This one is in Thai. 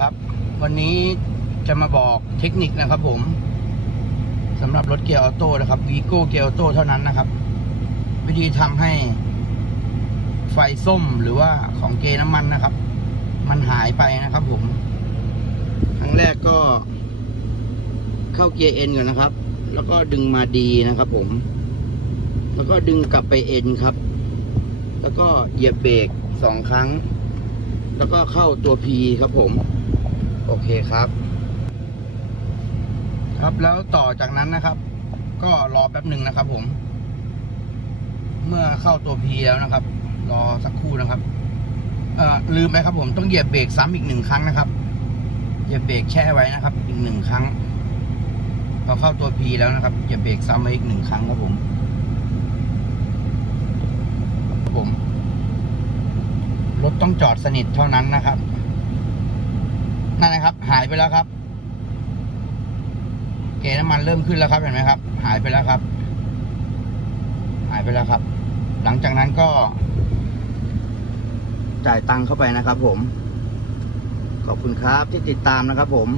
ครับ วันนี้จะมาบอกเทคนิคนะครับผมสำหรับรถเกียร์ออโต้นะครับวีโก้เกียร์ออโต้เท่านั้นนะครับ วิธีทำให้ไฟส้มหรือว่าของเกยร์น้ำมันนะครับ มันหายไปนะครับผมครั้งแรกก็เข้าเกียร์เอ็นก่อนนะครับ แล้วก็ดึงมาดีนะครับผม แล้วก็ดึงกลับไปเอ็นครับ แล้วก็เหยียบเบรกสองครั้ง แล้วก็เข้าตัว P ครับผม โอเคครับ ครับแล้วต่อจากนั้นนะครับ ก็รอแป๊บหนึ่งนะครับ ผม เมื่อเข้าตัว P แล้วนะครับ รอสักครู่นะครับลืมไปครับผมต้องเหยียบเบรกซ้ำอีกหนึ่งครั้งนะครับ เหยียบเบรกแช่ไว้นะครับ อีกหนึ่งครั้งพอเข้าตัว P แล้วนะครับเหยียบเบรกซ้ำไว้อีกหนึ่งครั้งครับผมครับผมรถต้องจอดสนิทเท่านั้นนะครับ นั่นนะครับ หายไปแล้วครับ เกน้ำมันเริ่มขึ้นแล้วครับเห็นไหมครับ หายไปแล้วครับ หายไปแล้วครับ หลังจากนั้นก็ จ่ายตังค์เข้าไปนะครับ ผม ขอบคุณครับที่ติดตามนะครับ ผม